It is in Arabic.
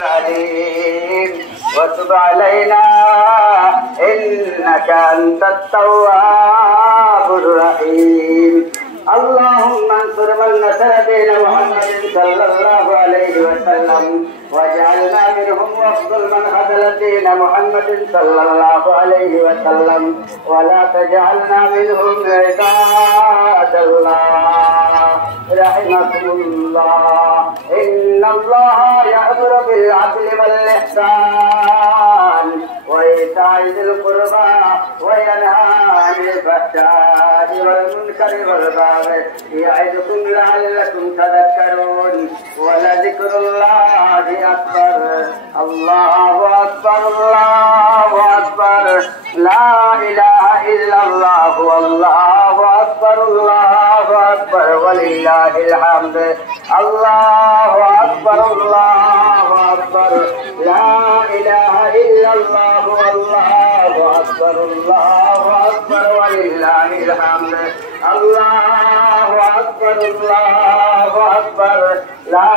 العليم وتب علينا إنك أنت التواب الرحيم. اللهم انصر من نصر دين محمد صلى الله عليه وسلم واجعلنا منهم واخذل من خذل دين محمد صلى الله عليه وسلم ولا تجعلنا منهم عباد الله رحمكم الله. إن الله يأمر بالعدل والإحسان وإيتاء ذي القربى وينهى عن الفحشاء والمنكر والبغي يعظكم لعلكم تذكرون ولذكر الله أكبر. الله أكبر الله أكبر لا إله إلا الله والله أكبر الله أكبر ولله الحمد. الله أكبر الله أكبر لا إله إلا الله والله أكبر الله أكبر ولله الحمد. الله أكبر الله أكبر لا